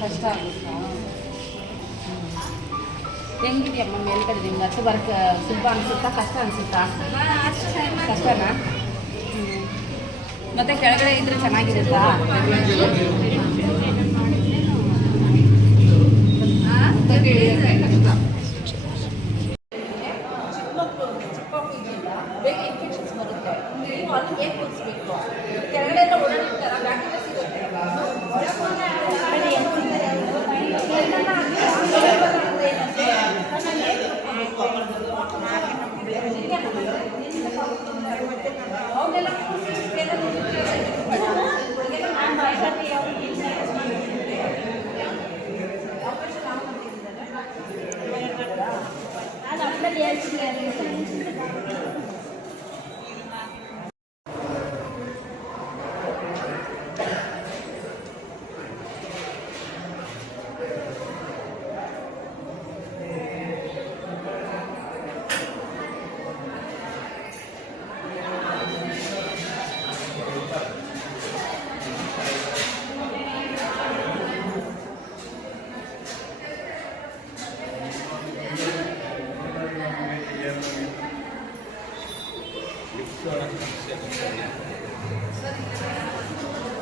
ಕಷ್ಟ ಆಗುತ್ತಾ? ಹೆಂಗಿದೆಯಮ್ಮ ಮೇಲ್ಗಡೆ ನಿಮ್ಗೆ? ಹತ್ತು ಬರಕ ಸುಲಭ ಅನಿಸುತ್ತಾ ಕಷ್ಟ ಅನಿಸುತ್ತಾ? ಕಷ್ಟನಾ. ಮತ್ತೆ ಕೆಳಗಡೆ ಇದ್ರೆ ಚೆನ್ನಾಗಿರುತ್ತಾ ಬೇಗ ಇನ್ಫೆಕ್ಷನ್ಸ್ ಬರುತ್ತೆ ನೀವು ಅಲ್ಲಿ ಹೇಗೆ ಕೂರಿಸ್ಬೇಕು ಕೆಳಗಡೆ ಎಲ್ಲ ಓಡಾಡಿರ್ತಾರ ಬ್ಯಾಕ್ಟೀರಿಯಾ ಸಿಗುತ್ತೆ ಲಿಫ್ಟ್ ಇಡೋ ಯಾವ ಡಾಕ್ಟರ್ ಏನೇನಂದ್ರು ನನಗೆ ಎಷ್ಟು ನೋವಿದೆ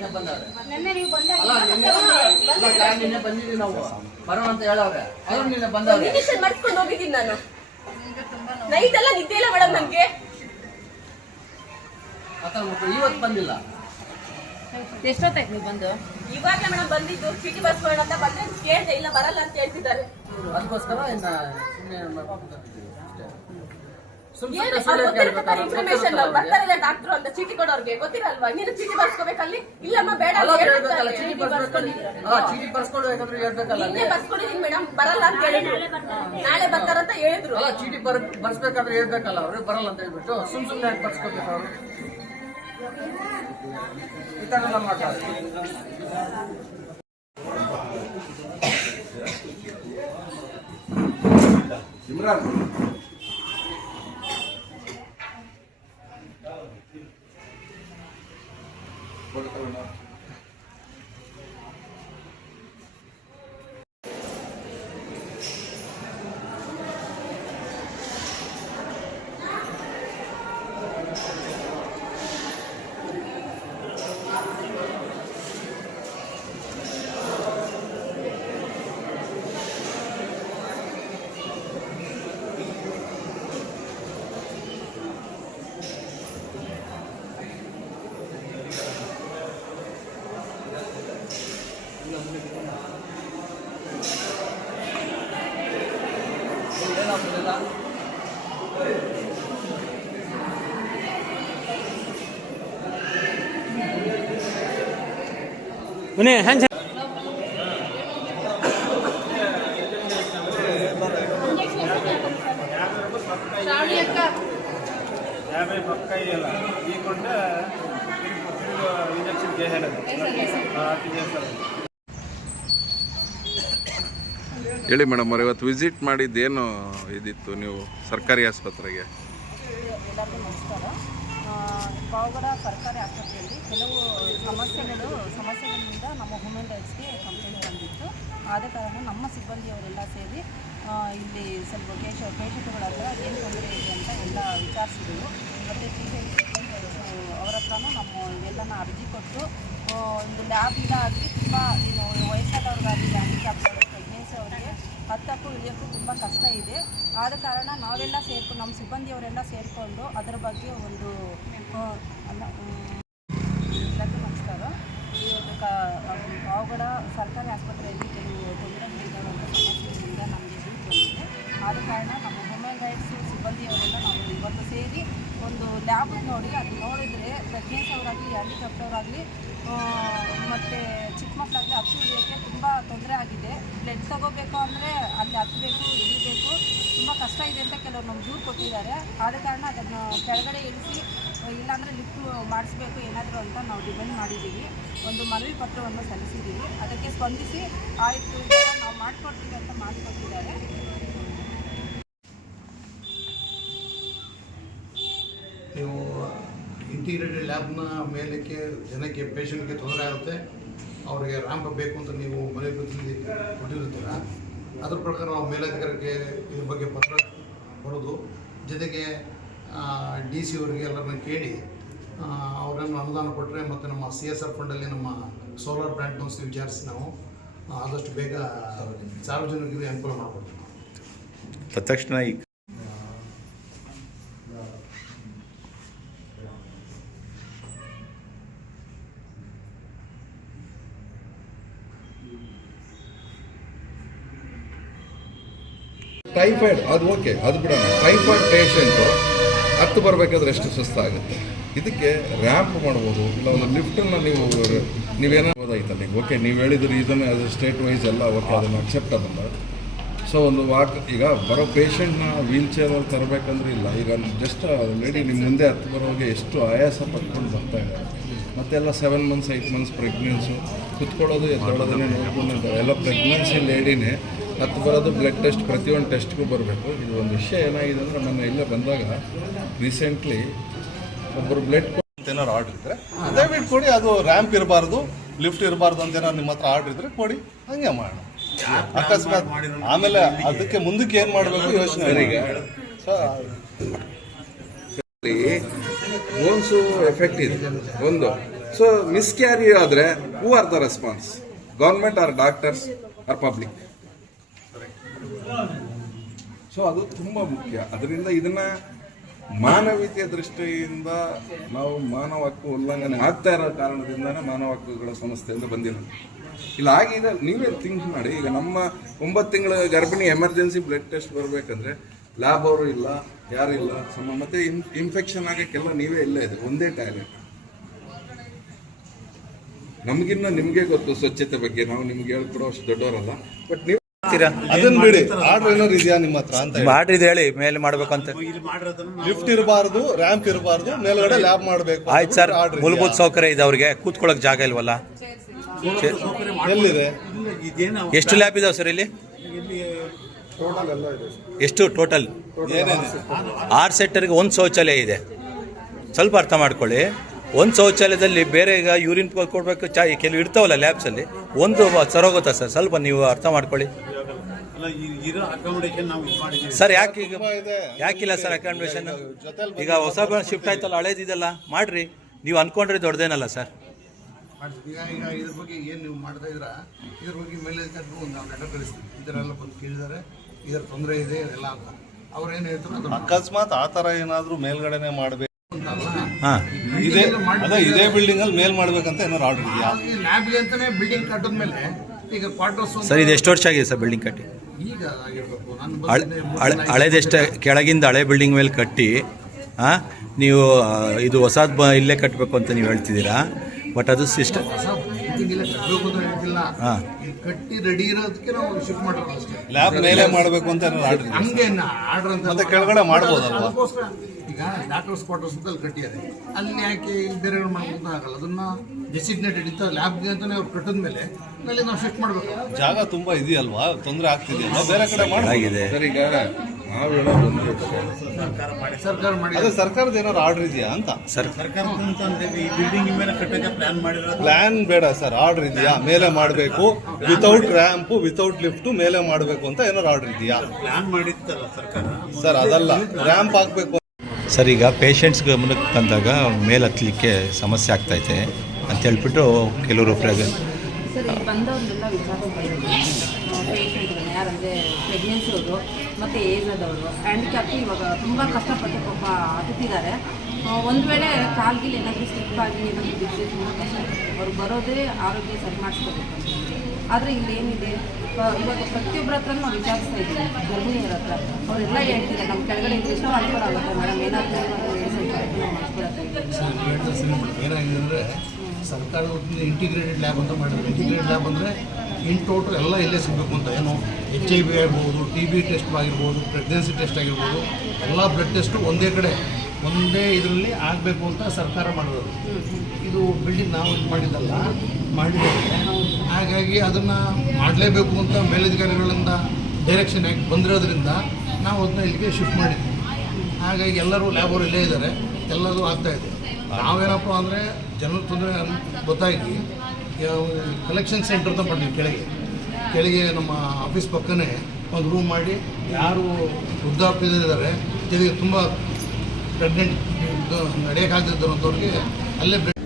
ನಿನ್ನೆ ಬಂದು ಹೋಗಿದ್ದೀನಿ ನಾನು ಇಲ್ಲಮ್ಮ ಇವತ್ತು ಬಂದಿಲ್ಲ ಅಂತ ನಾಳೆ ಬರ್ತಾ- ಬ- ನಿನ್ನೆ ಅಲ್ಲ ನಿನ್ನೆ ಬಂದಿದ್ದೀವಿ ನಾವು. ಬರೋ ಅಂತ ಹೇಳವ್ರೆ. ಅವ್ರು ನಿನ್ನೆ ಬಂದವ್ರೆ. ಇಂಜೆಕ್ಷನ್ ಮಾಡಿಸ್ಕೊಂಡು ಹೋಗಿದ್ದೀನಿ ನಾನು. ನೈಟ್ ಎಲ್ಲ ನಿದ್ದೆ ಇಲ್ಲ ಮೇಡಮ್ ನನ್ಗೆ ಆತರ ಮಕ್ಕಳು ಇವತ್ತು ಬಂದಿಲ್ಲ. ಎಷ್ಟೊತ್ತಾಯ್ತು ನೀವು ಬಂದು? ಇವಾಗ ಮೇಡಮ್ ಬಂದಿದ್ದು ಬಸ್ ಬರ್ಸ್ಕೊಳ್ಳೋಣ ಅಂತ ಬಂದ್ರೆ ಕೇಳ್ದೆ ಇಲ್ಲ ಬರಲ್ಲ ಅಂತ ಹೇಳ್ತಿದ್ದಾರೆ. ಅದಕ್ಕೋಸ್ಕರ ಇನ್ನ ಸುಮ್ಮನೆ ಅಷ್ಟೇ. ಸುಮ್ ಏನ್ ಸುಮ್ನೆ ಸುಳ್ಳು ಕೇಳ್ಬೇಕಲ್ಲ, ಇನ್ಫಾರ್ಮೇಶನ್. ಬರ್ತಾರಲ್ಲ ಡಾಕ್ಟರ್ ಅಂತ ಚೀಟಿ ಕೊಡೋರ್ಗೆ. ಗೊತ್ತಿರಲ್ವಾ? ನೀನು ಚೀಟಿ ಬರ್ಸ್ಕೋಬೇಕಲ್ಲಿ ಇಲ್ಲಮ್ಮ ಬೇಡ ಅಲ್ಲ. ಅಂತ ಹೇಳ್ಬೇಕಲ್ಲ ಹೇಳ್ತಾರೆ. ಚೀಟಿ ಬರ್ಸ್ಕೊಳ್ಬೇಕಾದ್ರೆ ಹೇಳ್ಬೇಕಲ್ಲ ನಿನ್ನೆ ಬರ್ಸ್ಕೊಂಡಿದೀನಿ ಮೇಡಮ್ ಬರಲ್ಲ ಅಂತ ಹೇಳಿದ್ರು. ನಾಳೆ ಬರ್ತಾರಂತ ಹೇಳಿದ್ರು. ಅಲ್ಲ ಚೀಟಿ ಬರ್ ಬರ್ಸ್ಬೇಕಾದ್ರೆ ಹೇಳ್ಬೇಕಲ್ಲ ಅವ್ರಿಗೆ ಬರಲ್ಲ ಅಂತ ಹೇಳ್ಬಿಟ್ಟು ಸುಮ್ ಸುಮ್ನೆ ಯಾಕೆ ಬರ್ಸ್ಕೋಬೇಕು ಅವರು? ಈ ತರ ಎಲ್ಲ ಮಾಡ್ತಾರೆ. ಏನಾಗ್ತದಿಲ್ಲ ಬನ್ನಿ ಹ್ಯಾಂಚ್ యాభై పక్క వేయాల ఇవ్వకుండా ಇಂಜೆಕ್ಷನ್ ಕೆ ಹೇಳೋದು ಹೇಳಿ ಮೇಡಮ್ ಅವ್ರು ಇವತ್ತು ವಿಸಿಟ್ ಮಾಡಿದ್ದೇನು ಇದಿತ್ತು ನೀವು ಸರ್ಕಾರಿ ಆಸ್ಪತ್ರೆಗೆ ಎಲ್ಲರಿಗೂ ನಮಸ್ಕಾರ ಆ, ಪಾವಗಡ ಸರ್ಕಾರಿ ಆಸ್ಪತ್ರೆಯಲ್ಲಿ ಕೆಲವು ಸಮಸ್ಯೆಗಳು, ಸಮಸ್ಯೆಗಳಿಂದ ನಮ್ಮ ಹ್ಯೂಮನ್ ರೈಟ್ಸ್ಗೆ ಕಂಪ್ಲೇಂಟ್ ಬಂದಿತ್ತು. ಆದ ಕಾರಣ ನಮ್ಮ ಸಿಬ್ಬಂದಿಯವರೆಲ್ಲ ಸೇರಿ ಇಲ್ಲಿ ಸ್ವಲ್ಪ ಕೇಶ ಪೇಷಂಟ್ಗಳ ಹತ್ರ ಏನು ತೊಂದರೆ ಇದೆ ಅಂತ ಎಲ್ಲ ವಿಚಾರಿಸಿದ್ರು. ಮತ್ತು ಅವರ ಹತ್ರನೂ ನಮ್ಮ ಎಲ್ಲನ ಅರ್ಜಿ ಕೊಟ್ಟು ಒಂದು ಲ್ಯಾಬಿಂದ ಆಗಲಿ ತುಂಬ ಏನು ವಯಸ್ಸಾದವ್ರಿಗಾಗಲಿ ಹ್ಯಾಂಡಿಕ್ಯಾಪ್ಸ್ ಹತ್ತಕ್ಕೂ ಇಳಿಯೋಕ್ಕೂ ತುಂಬ ಕಷ್ಟ ಇದೆ. ಆದ ಕಾರಣ ನಾವೆಲ್ಲ ಸೇರ್ಕೊಂಡು ನಮ್ಮ ಸಿಬ್ಬಂದಿಯವರೆಲ್ಲ ಸೇರಿಕೊಂಡು ಅದರ ಬಗ್ಗೆ ಒಂದು ಎಲ್ಲರಿಗೂ ನಮಸ್ಕಾರ. ಇವತ್ತು ಕ ಪಾವಗಡ ಸರ್ಕಾರಿ ಆಸ್ಪತ್ರೆಯಲ್ಲಿ ಕೆಲವು ತೊಂದರೆಗಳಿದ್ದಾವಂಥ ಸಮಸ್ಯೆಗಳಿಂದ ನಮಗೆ ದೂರು ಬಂದಿದೆ. ಆದ ಕಾರಣ ನಮ್ಮ ಹ್ಯೂಮನ್ ರೈಟ್ಸ್ ಸಿಬ್ಬಂದಿಯವರೆಲ್ಲ ನಾವು ಇವತ್ತು ಸೇರಿ ಒಂದು ಲ್ಯಾಬ್ ನೋಡಿ ಅದು ನೋಡಿದರೆ ಪ್ರೆಗ್ನೆನ್ಸಿ ಅವರಾಗಲಿ ಹ್ಯಾಂಡಿಕ್ಯಾಪ್ಟ್ ಅವರಾಗಲಿ ಮತ್ತು ಚಿಕ್ಕ ಮಕ್ಕಳಾಗಲಿ ಹತ್ತು ಇಳಿಯೋಕ್ಕೆ ತುಂಬ ತೊಂದರೆ ಆಗಿದೆ ಬ್ಲಡ್ ತಗೋಬೇಕು ಅಂದರೆ ಅಲ್ಲಿ ಹತ್ತಬೇಕು ಇಳಿಬೇಕು ತುಂಬ ಕಷ್ಟ ಕೆಲವರು ನಮ್ಗೆ ದೂರು ಕೊಟ್ಟಿದ್ದಾರೆ. ಆದ ಕಾರಣ ಅದನ್ನು ಕೆಳಗಡೆ ಇಳಿಸಿ, ಇಲ್ಲಾಂದರೆ ಲಿಫ್ಟ್ ಮಾಡಿಸ್ಬೇಕು ಏನಾದರೂ ಅಂತ ನಾವು ಡಿಪೆಂಡ್ ಮಾಡಿದ್ದೀವಿ. ಒಂದು ಮನವಿ ಪತ್ರವನ್ನು ಸಲ್ಲಿಸಿದ್ದೀವಿ. ಅದಕ್ಕೆ ಸ್ಪಂದಿಸಿ ಆಯಿತು ನಾವು ಮಾಡಿಕೊಡ್ತೀವಿ ಅಂತ ಮಾಡಿಕೊಟ್ಟಿದ್ದಾರೆ. ನೀವು ಇಂಟಿಗ್ರೇಟೆಡ್ ಲ್ಯಾಬ್ನ ಮೇಲಕ್ಕೆ, ಜನಕ್ಕೆ ಪೇಷಂಟ್ಗೆ ತೊಂದರೆ ಆಗುತ್ತೆ. ಅವರಿಗೆ ರ್ಯಾಂಪ್ ಬೇಕು ಅಂತ ನೀವು ಮನೆ ಪ್ರತಿನಿಧಿ ಕೊಟ್ಟಿರ್ತೀರ? ಅದ್ರ ಪ್ರಕಾರ ನಾವು ಮೇಲಧಿಕಾರಕ್ಕೆ ಇದ್ರ ಬಗ್ಗೆ ಪತ್ರ ಕೊಡೋದು ಜೊತೆಗೆ ಡಿ ಸಿ ಅವರಿಗೆ ಎಲ್ಲರನ್ನ ಕೇಳಿ ಅವರನ್ನು ಅನುದಾನ ಕೊಟ್ಟರೆ ಮತ್ತು ನಮ್ಮ ಸಿ ಎಸ್ ಆರ್ ಫಂಡಲ್ಲಿ ನಮ್ಮ ಸೋಲಾರ್ ಪ್ಲ್ಯಾಂಟ್ ವಿಚಾರಿಸಿ ನಾವು ಆದಷ್ಟು ಬೇಗ ಸಾರ್ವಜನಿಕರಿಗೆ. ಅನುಕೂಲ ಮಾಡಿಕೊಡ್ತೀವಿ. ತಕ್ಷಣ ಟೈಫಾಯ್ಡ್ ಅದು ಓಕೆ ಅದು ಬಿಡೋಣ. ಟೈಫಾಯ್ಡ್ ಪೇಷೆಂಟು ಹತ್ತು ಬರಬೇಕಾದ್ರೆ ಎಷ್ಟು ಸುಸ್ತಾಗುತ್ತೆ. ಇದಕ್ಕೆ ರ್ಯಾಂಪ್ ಮಾಡ್ಬೋದು, ಇಲ್ಲ ಒಂದು ಲಿಫ್ಟನ್ನು ನೀವು ನೀವೇನೋ ಓದಾಯ್ತಲ್ಲ ಈಗ ಓಕೆ ನೀವು ಹೇಳಿದ್ರೆ ಇದನ್ನು ಅದು ಸ್ಟೇಟ್ ವೈಸ್ ಎಲ್ಲ ಓಕೆ ಅದನ್ನು ಅಕ್ಸೆಪ್ಟ್ ಅದನ್ನ ಸೊ ಒಂದು ವಾಕ್, ಈಗ ಬರೋ ಪೇಷಂಟ್ನ ವೀಲ್ ಚೇರಲ್ಲಿ ತರಬೇಕಂದ್ರೆ ಇಲ್ಲ. ಈಗ ಜಸ್ಟ್ ಲೇಡಿ ನಿಮ್ಮ ಮುಂದೆ ಹತ್ತು ಬರೋಗೆ ಎಷ್ಟು ಆಯಾಸ ಪಟ್ಕೊಂಡು ಬರ್ತಾ ಇದ್ದಾರೆ. ಮತ್ತೆಲ್ಲ seven months eight months pregnancy ಕುತ್ಕೊಳ್ಳೋದು ಎದ್ದೊಳೋದನ್ನೇ ನೋಡ್ಕೊಂಡು ಎಲ್ಲ ಪ್ರೆಗ್ನೆನ್ಸಿ ಲೇಡಿನೇ ಹತ್ತು ಬರೋದು ಬ್ಲಡ್ ಟೆಸ್ಟ್ ಪ್ರತಿಯೊಂದು ಟೆಸ್ಟ್ಗೂ ಬರಬೇಕು. ಇದು ಒಂದು ವಿಷಯ ಏನಾಗಿದೆ ಅಂದರೆ ಮೊನ್ನೆ ಇಲ್ಲೇ ಬಂದಾಗ ರೀಸೆಂಟ್ಲಿ ಒಬ್ಬರು ಬ್ಲಡ್ ಏನಾರು ಏನಾದ್ರು ಆರ್ಡರ್ ಇದ್ರೆ ದಯವಿಟ್ಟು ಕೊಡಿ ಅದು ರ್ಯಾಂಪ್ ಇರಬಾರ್ದು ಲಿಫ್ಟ್ ಇರಬಾರ್ದು ಅಂತ ಏನಾದ್ರು ನಿಮ್ಮ ಹತ್ರ ಆರ್ಡರ್ ಇದ್ರೆ ಕೊಡಿ ಹಂಗೆ ಮಾಡೋಣ. ಅಕಸ್ಮಾತ್ ಆಮೇಲೆ ಅದಕ್ಕೆ ಮುಂದಕ್ಕೆ ಏನು ಮಾಡಬೇಕು ಯೋಚನೆ ಈಗ ಸೊ ಬೋನ್ಸು ಎಫೆಕ್ಟ್ ಇದೆ. ಒಂದು. ಸೊ ಮಿಸ್ಕ್ಯಾರಿ ಆದರೆ who are the response government or doctors or public so ಅದು ತುಂಬ ಮುಖ್ಯ. ಅದರಿಂದ ಇದನ್ನ ಮಾನವೀಯತೆಯ ದೃಷ್ಟಿಯಿಂದ ನಾವು ಮಾನವ ಹಕ್ಕು ಉಲ್ಲಂಘನೆ ಆಗ್ತಾ ಇರೋ ಕಾರಣದಿಂದನೇ ಮಾನವ ಹಕ್ಕುಗಳ ಸಂಸ್ಥೆಯಿಂದ ಬಂದಿರೋದು. ಇಲ್ಲ ಆಗಿದ ನೀವೇ ಥಿಂಕ್ ಮಾಡಿ. ಈಗ ನಮ್ಮ ಒಂಬತ್ತು ತಿಂಗಳ ಗರ್ಭಿಣಿ ಎಮರ್ಜೆನ್ಸಿ ಬ್ಲಡ್ ಟೆಸ್ಟ್ ಬರಬೇಕಂದ್ರೆ ಲ್ಯಾಬ್ ಅವರು ಇಲ್ಲ, ಯಾರು ಇಲ್ಲ, ಸಮ ಮತ್ತೆ ಇನ್ಫೆಕ್ಷನ್ ಆಗಕ್ಕೆಲ್ಲ ನೀವೇ ಇಲ್ಲೇ ಇದೆ, ಒಂದೇ ಟ್ಯಾಲೆಂಟ್. ನಮಗಿನ್ನ ನಿಮಗೆ ಗೊತ್ತು ಸ್ವಚ್ಛತೆ ಬಗ್ಗೆ. ನಾವು ನಿಮ್ಗೆ ಹೇಳ್ಕೊಡೋ ಅಷ್ಟು ದೊಡ್ಡವರಲ್ಲ. ಬಟ್ ನೀವು ಅದನ್ನ ಬಿಡಿ. ಆರ್ಡರ್ ಏನಾದ್ರು ಇದೆಯಾ ನಿಮ್ಮ ಹತ್ರ ಅಂತ ಮಾಡ್ರಿ ಇದು ಹೇಳಿ ಮೇಲೆ ಮಾಡ್ಬೇಕು ಅಂತ ಲಿಫ್ಟ್ ಇರಬಾರ್ದು ರ್ಯಾಂಪ್ ಇರಬಾರ್ದು ಮೇಲ್ಗಡೆ ಲ್ಯಾಬ್ ಮಾಡಬೇಕು ಆಯ್ತು ಸರ್ ಮೂಲಭೂತ ಸೌಕರ್ಯ ಇದೆ ಅವ್ರಿಗೆ ಕೂತ್ಕೊಳ್ಳೋಕೆ ಜಾಗ ಇಲ್ವಲ್ಲ? ಎಲ್ಲಿದೆ? ಎಷ್ಟು ಲ್ಯಾಬ್ ಇದಾವೆ ಸರ್ ಇಲ್ಲಿ? ಎಷ್ಟು ಟೋಟಲ್ ಆರ್ ಆರು ಸೆಕ್ಟರ್ಗೆ ಒಂದು ಶೌಚಾಲಯ ಇದೆ. ಸ್ವಲ್ಪ ಅರ್ಥ ಮಾಡ್ಕೊಳ್ಳಿ. ಒಂದು ಶೌಚಾಲಯದಲ್ಲಿ ಬೇರೆ ಈಗ ಯೂರಿನ್ ಕೊಡಬೇಕು, ಚಾ ಕೆಲವು ಇರ್ತಾವಲ್ಲ ಲ್ಯಾಬ್ಸಲ್ಲಿ ಒಂದು ಸರೋಗುತ್ತಾ ಸರ್ ಸ್ವಲ್ಪ ನೀವು ಅರ್ಥ ಮಾಡ್ಕೊಳ್ಳಿ. ಸರ್, ಯಾಕೆ ಈಗ ಯಾಕಿಲ್ಲ ಸರ್ ಅಕಾಮಿಡೇಷನ್ ಈಗ ಹೊಸ ಶಿಫ್ಟ್ ಆಯ್ತಲ್ಲ, ಹಳೇದಿದೆಲ್ಲ, ಮಾಡ್ರಿ. ನೀವು ಅನ್ಕೊಂಡ್ರೆ ದೊಡ್ಡದೇನಲ್ಲ ಸರ್. ಬಗ್ಗೆ ಏನು ನೀವು ಮಾಡ್ತಾ ಇದ್ದೀರಾ ಇದ್ರ ಬಗ್ಗೆ ಬಂದು ಇದರ ತೊಂದರೆ ಇದೆ ಅಂತ ಅಕಸ್ಮಾತ್ ಆ ತರ ಏನಾದರೂ ಮೇಲ್ಗಡೆನೆ ಮಾಡ್ಬೇಕು. ಹಾಂ. ಇದೇ ಅದೇ ಇದೇ ಬಿಲ್ಡಿಂಗ್ ಅಲ್ಲಿ ಮೇಲ್ ಮಾಡ್ಬೇಕಂತ ಏನಾದ್ರು ಆರ್ಡರ್ ಇದೆಯಾ? ಲ್ಯಾಬ್ಗೆ ಅಂತಾನೆ ಬಿಲ್ಡಿಂಗ್ ಕಟ್ಟಿದ್ಮೇಲೆ ಈಗ ಕ್ವಾರ್ಟರ್ಸ್ ಸರ್ ಇದು ಎಷ್ಟು ವರ್ಷ ಆಗಿದೆ ಸರ್ ಬಿಲ್ಡಿಂಗ್ ಕಟ್ಟಿ? ಈಗ ಆಗಿರ್ಬೇಕು. ನಾನು ಹಳೆ ಬಂದಿದ್ದೆ ಮೂರು ಹಳೆ ತಿಂಗಳು ಆಯ್ತು. ಕೆಳಗಿಂದ ಹಳೆ ಬಿಲ್ಡಿಂಗ್ ಮೇಲೆ ಕಟ್ಟಿ ಆ, ನೀವು ಆ, ಇದು ಹೊಸದು ಬ ಇಲ್ಲೇ ಕಟ್ಟಬೇಕು ಅಂತ ನೀವು ಹೇಳ್ತಿದ್ದೀರಾ? ಬಟ್ ಅದು ಸಿಸ್ಟಮ್ ಹೊಸ ಬಿಲ್ಡಿಂಗ್ ಇಲ್ಲ ಕಟ್ಟಬೇಕು ಅಂತ ಹೇಳ್ತಿಲ್ಲ. ಹಾ. ಈ ಕಟ್ಟಿ ರೆಡಿ ಇರೋದಕ್ಕೆ ನಾವು ಶಿಫ್ಟ್ ಮಾಡಬೇಕು ಅಷ್ಟೇ. ಲ್ಯಾಬ್ ಮೇಲೆ ಮಾಡಬೇಕು ಅಂತ ಏನಾದ್ರು ಆರ್ಡರ್ ಇದೆ ಹಂಗೆ ಆರ್ಡರ್ ಅಂತ ಮತ್ತೆ ಕೆಳಗಡೆ ಮಾಡ್ಬೋದಲ್ವಾ? ಅದಕ್ಕೋಸ್ಕರ. ಈಗ ಡಾಕ್ಟರ್ಸ್ ಕ್ವಾರ್ಟರ್ಸ್ ಅಂತ ಅಲ್ಲಿ ಕಟ್ಟಿದ್ದಾರೆ. ಅಲ್ಲಿ ಯಾಕೆ ಇಲ್ಲಿ ಬೇರೆ ಮಾಡ್ಕೊಂತ ಆಗಲ್ಲ? ಅದನ್ನ ಡೆಸಿಗ್ನೇಟೆಡ್ ಇಂಥ ಲ್ಯಾಬ್ಗೆ ಅಂತಾನೆ ಅವ್ರು ಕಟ್ಟಿದ ಮೇಲೆ ಅಲ್ಲಿ ನಾವು ಶಿಫ್ಟ್ ಮಾಡಬೇಕು. ಜಾಗ ತುಂಬಾ ಇದೆಯಲ್ವಾ? ತೊಂದರೆ ಆಗ್ತಿದೆ ಬೇರೆ ಕಡೆ ಮಾಡಾಗಿದೆ ಸರಿ ಸರ್ ಈಗ ನಾವು ಹೇಳೋದು ಒಂದು ಸರ್ಕಾರ ಮಾಡಿ ಅದೇ ಸರ್ಕಾರದ ಏನಾದ್ರು ಆರ್ಡರ್ ಇದೆಯಾ ಅಂತ? ಸರ್. ಪ್ಲಾನ್ ಬೇಡ ಸರ್ ಆರ್ಡರ್ ಇದೆಯಾ? ಮೇಲೆ ಮಾಡಬೇಕು. ವಿತೌಟ್ ರ್ಯಾಂಪ್ ವಿತೌಟ್ ಲಿಫ್ಟ್ ಮೇಲೆ ಮಾಡಬೇಕು ಅಂತ ಏನಾದ್ರು ಆರ್ಡರ್ ಇದೆಯಾ? ಸರ್ ಅದಲ್ಲ. ರ್ಯಾಂಪ್ ಹಾಕ್ಬೇಕು ಸರ್, ಈಗ ಪೇಷಂಟ್ಸ್ ಗಮನಕ್ಕೆ ತಂದಾಗ ಮೇಲೆ ಹತ್ತಲಿಕ್ಕೆ ಸಮಸ್ಯೆ ಆಗ್ತೈತೆ ಅಂತ ಹೇಳ್ಬಿಟ್ಟು ಕೆಲವರು ಪ್ರೆಗ ಬಂದವ್ರನ್ನೆಲ್ಲ ವಿಚಾರಿಸ್ತಾ ಪೇಷಂಟ್ಗಳನ್ನ ಯಾರಂದರೆ ಪ್ರೆಗ್ನೆನ್ಸಿ ಅವರು, ಮತ್ತು ಏಜ್ ಆದವರು ಹ್ಯಾಂಡಿಕ್ಯಾಪ್ ಇವಾಗ ತುಂಬ ಕಷ್ಟಪಟ್ಟು ಪಾಪ ಹತ್ತುತ್ತಿದ್ದಾರೆ ಒಂದು ವೇಳೆ ಕಾಲ್ಗಿಲ್ ಏನಾದರೂ ಸ್ಲಿಪ್ ಆಗಿ ಏನಾದರೂ ಬಿದ್ದರೆ ಬರೋದೇ ಆರೋಗ್ಯ ಸರಿ ಮಾಡಿಸ್ಕೋಬೇಕು. ಆದರೆ ಇಲ್ಲಿ ಏನಿದೆ? ಇವಾಗ ಪ್ರತಿಯೊಬ್ಬರ ಹತ್ರ ನಾವು ವಿಚಾರಿಸ್ತಾ ಇದ್ದೀವಿ. ಗರ್ಭಿಣಿಯರ ಹತ್ರ. ಅವರೆಲ್ಲ ಹೇಳ್ತಿದ್ದಾರೆ ನಮ್ಮ ಕೆಳಗಡೆ ಎಷ್ಟು ಅನುಕೂಲ ಆಗುತ್ತೆ ಮೇಡಮ್ ಮಾಡಿಸ್ಕೊಳಕ್ಕೆ ಏನಾಗಿದೆ ಅಂದರೆ ಸರ್ಕಾರದ ವತಿಯಿಂದ ಇಂಟಿಗ್ರೇಟೆಡ್ ಲ್ಯಾಬ್ ಅಂತ ಮಾಡಿದ್ರು ಇಂಟಿಗ್ರೇಟೆಡ್ ಲ್ಯಾಬ್ ಅಂದರೆ ಇನ್ ಟೋಟಲ್ ಎಲ್ಲ ಇಲ್ಲೇ ಸಿಗಬೇಕು ಅಂತ. ಏನು ಎಚ್ ಐ ವಿ ಆಗಿರ್ಬೋದು ಟಿ ಬಿ ಟೆಸ್ಟ್ ಆಗಿರ್ಬೋದು ಪ್ರೆಗ್ನೆನ್ಸಿ ಟೆಸ್ಟ್ ಆಗಿರ್ಬೋದು ಎಲ್ಲ ಬ್ಲಡ್ ಟೆಸ್ಟು ಒಂದೇ ಕಡೆ. ಒಂದೇ ಇದರಲ್ಲಿ ಆಗಬೇಕು ಅಂತ ಸರ್ಕಾರ ಮಾಡಿರೋದು. ಇದು ಬಿಲ್ಡಿಂಗ್ ನಾವು ಇದು ಮಾಡಿದ್ದಲ್ಲ ಮಾಡಿದ್ದೇವೆ. ಹಾಗಾಗಿ ಅದನ್ನು ಮಾಡಲೇಬೇಕು ಅಂತ ಮೇಲಧಿಕಾರಿಗಳಿಂದ ಡೈರೆಕ್ಷನ್ ಆಗಿ ಬಂದಿರೋದ್ರಿಂದ ನಾವು ಅದನ್ನ ಇಲ್ಲಿಗೆ ಶಿಫ್ಟ್ ಮಾಡಿದ್ವಿ. ಹಾಗಾಗಿ ಎಲ್ಲರೂ ಲ್ಯಾಬರ್ ಇಲ್ಲೇ ಇದ್ದಾರೆ ಎಲ್ಲರೂ ಇದೆ. ನಾವೇನಪ್ಪ ಅಂದರೆ ಜನರ ತೊಂದರೆ ಗೊತ್ತಾಗಿ ಕಲೆಕ್ಷನ್ ಸೆಂಟರ್ ಅಂತ ಮಾಡಿದ್ವಿ ಕೆಳಗೆ. ಕೆಳಗೆ ನಮ್ಮ ಆಫೀಸ್ ಪಕ್ಕನೇ ಒಂದು ರೂಮ್ ಮಾಡಿ ಯಾರು ವೃದ್ಧಾಪ್ಯದಲ್ಲಿದ್ದಾರೆ ಜೊತೆಗೆ ತುಂಬ ಪ್ರೆಗ್ನೆಂಟ್ ನಡೆಯೋಕ್ಕಾಗದಿದ್ದವ್ರಿಗೆ ಅಲ್ಲೇ ಬೆಡ್